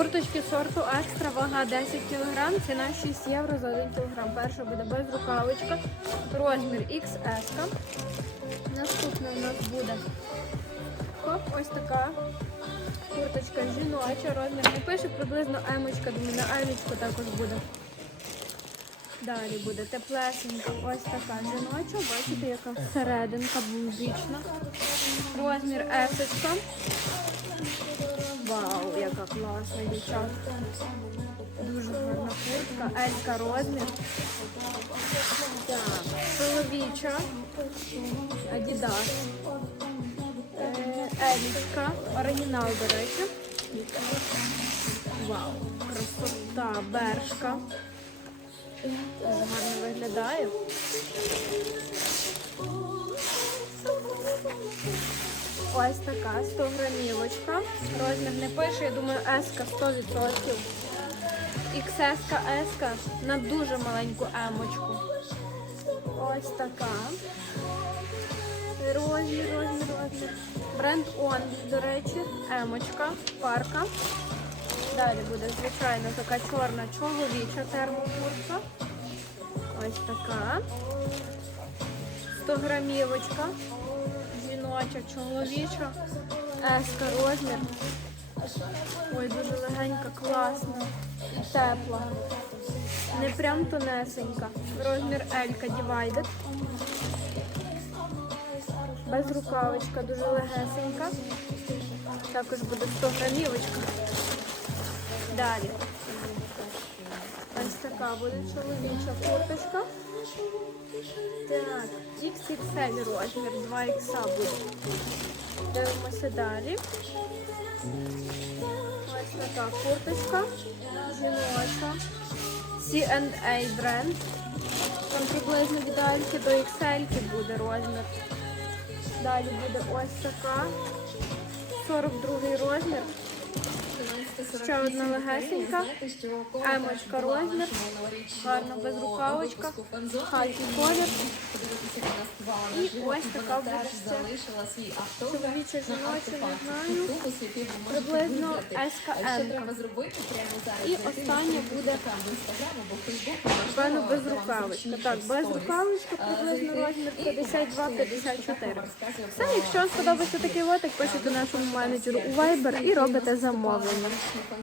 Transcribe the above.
Курточки сорту екстра, вага 10 кг, ціна 6 євро за 1 кг. Перша буде без рукавичка, розмір XS. Наступна у нас буде хоп, ось така курточка жіноча, розмір не пише, приблизно емочка, думаю, на емочку також буде. Далі буде теплесенька, ось така жіноча, бачите, яка серединка бомбічна. Розмір есочка. Вау, яка класна дівчатка. Дуже гарна куртка, елька розмір. Так, чоловіча, Adidas. Е, Елічка, оригінал, до речі. Вау, красота, бершка. Дуже гарно виглядає. Ось така 100 грамівочка. Розмір не пише, я думаю, S 100%. XS, S на дуже маленьку емочку. Ось така. Розмір, розмір, розмір. Бренд On, до речі, емочка, парка. Далі буде, звичайно, така чорна чоловіча термокуртка. Ось така. 100 грамівочка. Жіноча, чоловіча. Еска розмір. Ой, дуже легенька, класна тепла. Не прям тонесенька. Розмір Елька Divided. Без рукавичка, дуже легесенька. Також буде 100 грамівочка. Далі. Ось така буде чоловіча курточка. Так, XXL розмір, 2 ікса буде. Дивимося далі. Ось така курточка. Жіноча. C&A бренд. Там приблизно від Альки до XL буде розмір. Далі буде ось така. 42 розмір. Ще одна легесенька. Емочка розмір. Гарна безрукавочка. Хакі колір. І ось така буде чоловіча жіноча, не знаю. Приблизно СКМ. І остання буде певно без рукавичка. Так, без рукавичка приблизно розмір 52-54. Все, якщо вам сподобався такий лотик, пишете нашому менеджеру у Viber і робите замовлення.